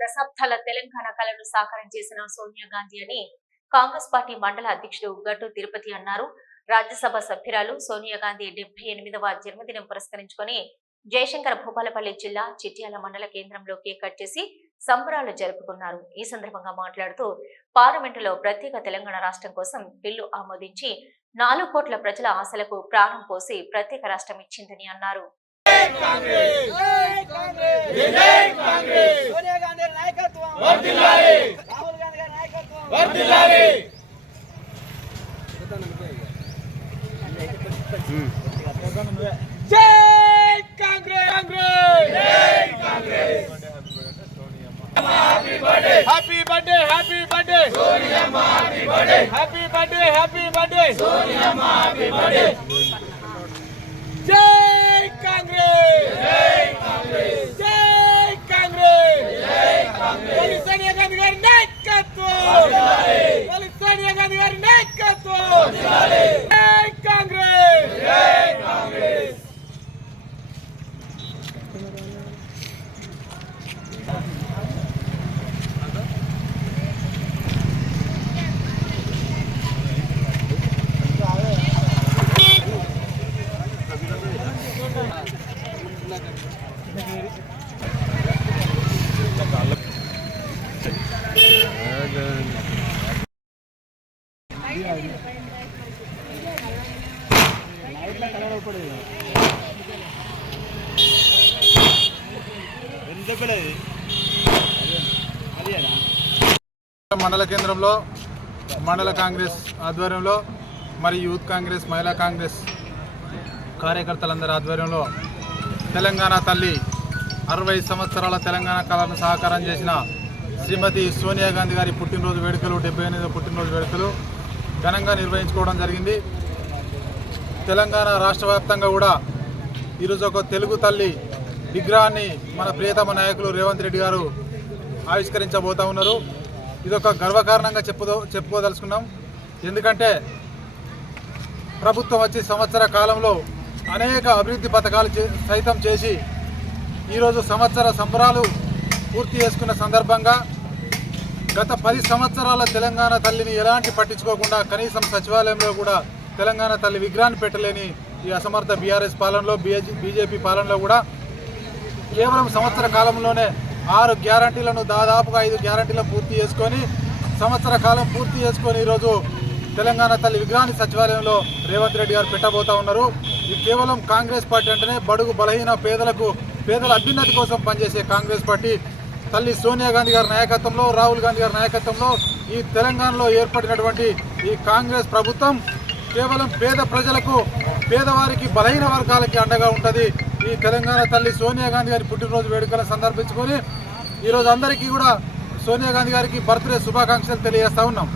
దశాబ్దాల తెలంగాణ కళను సాకారం చేసిన సోనియా గాంధీ అని కాంగ్రెస్ పార్టీ మండల అధ్యక్షుడు గట్టు తిరుపతి అన్నారు. రాజ్యసభ సభ్యురాలు సోనియా గాంధీ 78వ జన్మదినం పురస్కరించుకొని జయశంకర్ భూపాలపల్లి జిల్లా చిట్యాల మండల కేంద్రంలో కేక్ కట్ చేసి సంబరాలు జరుపుకున్నారు. ఈ సందర్భంగా మాట్లాడుతూ పార్లమెంటులో ప్రత్యేక తెలంగాణ రాష్ట్రం కోసం బిల్లు ఆమోదించి 4 కోట్ల ప్రజల ఆశలకు ప్రాణం పోసి ప్రత్యేక రాష్ట్రం ఇచ్చిందని అన్నారు. Happy birthday, happy birthday, Sonia Ma, happy birthday, happy birthday, happy birthday, Sonia Ma, happy birthday. Jai Congress, Jai Congress, Jai Congress, Jai Congress. Police Sonia Gandhi garu naikatvam, Police Sonia Gandhi garu naikatvam, Jai Congress, Jai Congress. మండల కేంద్రంలో మండల కాంగ్రెస్ ఆధ్వర్యంలో మరియు youth Congress మహిళా కాంగ్రెస్ కార్యకర్తలందరి ఆధ్వర్యంలో తెలంగాణ తల్లి 60 సంవత్సరాల తెలంగాణ కళను సాకారం చేసిన శ్రీమతి సోనియా గాంధీ గారి పుట్టినరోజు వేడుకలు 78వ పుట్టినరోజు వేడుకలు ఘనంగా నిర్వహించుకోవడం జరిగింది. తెలంగాణ రాష్ట్ర వ్యాప్తంగా కూడా ఈరోజు ఒక తెలుగు తల్లి విగ్రహాన్ని మన ప్రియతమ నాయకులు రేవంత్ రెడ్డి గారు ఆవిష్కరించబోతా ఉన్నారు. ఇదొక గర్వకారణంగా చెప్పుకోదలుచుకున్నాం. ఎందుకంటే ప్రభుత్వం వచ్చి సంవత్సర కాలంలో అనేక అభివృద్ధి పథకాలు సైతం చేసి ఈరోజు సంవత్సర సంబరాలు పూర్తి చేసుకున్న సందర్భంగా గత 10 సంవత్సరాల తెలంగాణ తల్లిని ఎలాంటి పట్టించుకోకుండా కనీసం సచివాలయంలో కూడా తెలంగాణ తల్లి విగ్రహాన్ని పెట్టలేని ఈ అసమర్థ బీఆర్ఎస్ పాలనలో బీజేపీ పాలనలో కూడా కేవలం సంవత్సర కాలంలోనే 6 గ్యారంటీలను దాదాపుగా 5 గ్యారంటీలను పూర్తి చేసుకొని సంవత్సర కాలం పూర్తి చేసుకొని ఈరోజు తెలంగాణ తల్లి విగ్రహాన్ని సచివాలయంలో రేవంత్ రెడ్డి గారు పెట్టబోతా ఉన్నారు. ఇది కేవలం కాంగ్రెస్ పార్టీ అంటేనే బడుగు బలహీన పేదల అభ్యున్నతి కోసం పనిచేసే కాంగ్రెస్ పార్టీ తల్లి సోనియా గాంధీ గారి నాయకత్వంలో రాహుల్ గాంధీ గారి నాయకత్వంలో ఈ తెలంగాణలో ఏర్పడినటువంటి ఈ కాంగ్రెస్ ప్రభుత్వం కేవలం పేద ప్రజలకు పేదవారికి బలహీన వర్గాలకి అండగా ఉంటుంది. ఈ తెలంగాణ తల్లి సోనియా గాంధీ గారి పుట్టినరోజు వేడుకలను సందర్భించుకొని ఈరోజు అందరికీ కూడా సోనియా గాంధీ గారికి బర్త్డే శుభాకాంక్షలు తెలియజేస్తా ఉన్నాం.